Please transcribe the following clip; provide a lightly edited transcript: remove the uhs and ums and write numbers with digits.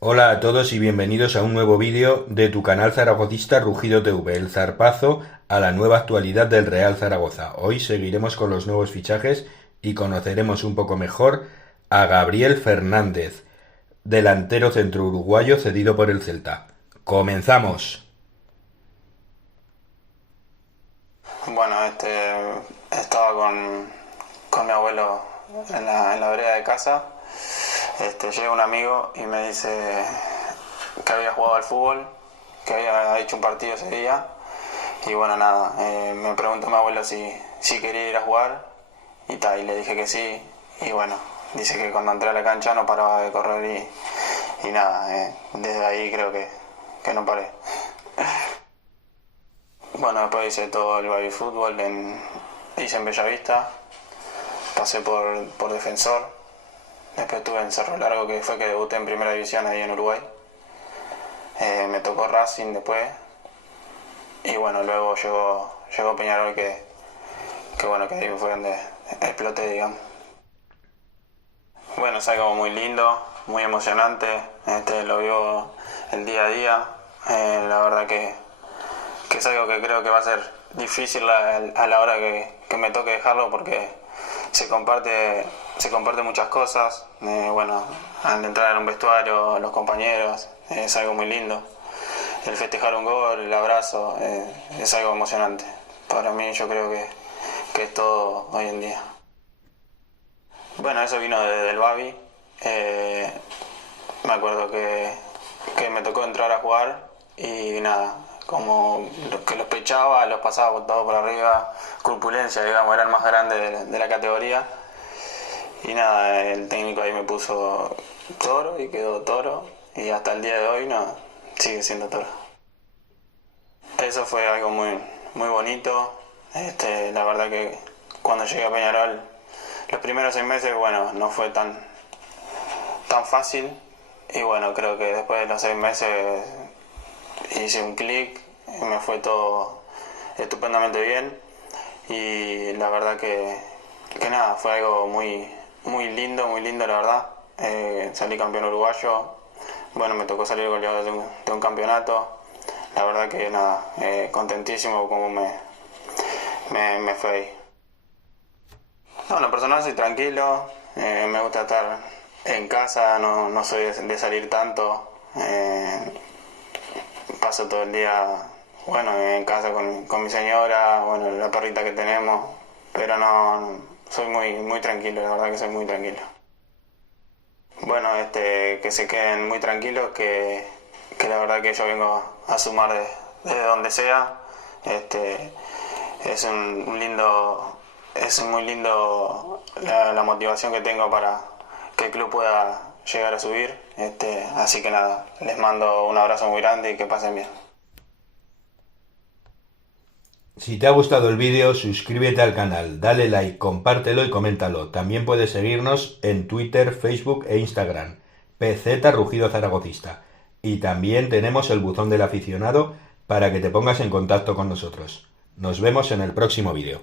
Hola a todos y bienvenidos a un nuevo vídeo de tu canal zaragocista Rugido TV, el zarpazo a la nueva actualidad del Real Zaragoza. Hoy seguiremos con los nuevos fichajes y conoceremos un poco mejor a Gabriel Fernández, delantero centro uruguayo cedido por el Celta. ¡Comenzamos! Bueno, estaba con mi abuelo en la vereda de casa. Llega un amigo y me dice que había jugado al fútbol, que había hecho un partido ese día. Y bueno, nada, me preguntó mi abuelo si quería ir a jugar y tal, y le dije que sí. Y bueno, dice que cuando entré a la cancha no paraba de correr y nada, desde ahí creo que no paré. Bueno, después hice todo el baby fútbol, hice en Bellavista, pasé por Defensor, después estuve en Cerro Largo, que fue que debuté en primera división ahí en Uruguay. Me tocó Racing después, y bueno, luego llegó Peñarol, que bueno, que ahí fue donde exploté, digamos. Bueno, es algo muy lindo, muy emocionante, lo vivo el día a día. La verdad que es algo que creo que va a ser difícil a la hora que me toque dejarlo, porque se comparte muchas cosas. Bueno, al entrar en un vestuario, los compañeros, es algo muy lindo. El festejar un gol, el abrazo, es algo emocionante. Para mí, yo creo que es todo hoy en día. Bueno, eso vino desde el Babi. Me acuerdo que me tocó entrar a jugar y nada, como que los pechaba, los pasaba todo por arriba, corpulencia, digamos, eran más grandes de la categoría. Y nada, el técnico ahí me puso Toro y quedó Toro, y hasta el día de hoy no, sigue siendo Toro. Eso fue algo muy, muy bonito. La verdad que cuando llegué a Peñarol, los primeros 6 meses, bueno, no fue tan fácil. Y bueno, creo que después de los 6 meses hice un clic y me fue todo estupendamente bien. Y la verdad que nada, fue algo muy, muy lindo, la verdad. Salí campeón uruguayo. Bueno, me tocó salir goleador de un campeonato. La verdad que nada, contentísimo como me fue ahí. No, en lo personal soy tranquilo, me gusta estar en casa, no soy de salir tanto. Paso todo el día, bueno, en casa con mi señora, bueno, la perrita que tenemos, pero no, soy muy, muy tranquilo, la verdad que soy muy tranquilo. Bueno, que se queden muy tranquilos, que la verdad que yo vengo a sumar desde donde sea. Es muy lindo la motivación que tengo para que el club pueda llegar a subir. Así que nada, les mando un abrazo muy grande y que pasen bien. Si te ha gustado el vídeo, suscríbete al canal, dale like, compártelo y coméntalo. También puedes seguirnos en Twitter, Facebook e Instagram, PZ Rugido Zaragocista. Y también tenemos el buzón del aficionado para que te pongas en contacto con nosotros. Nos vemos en el próximo vídeo.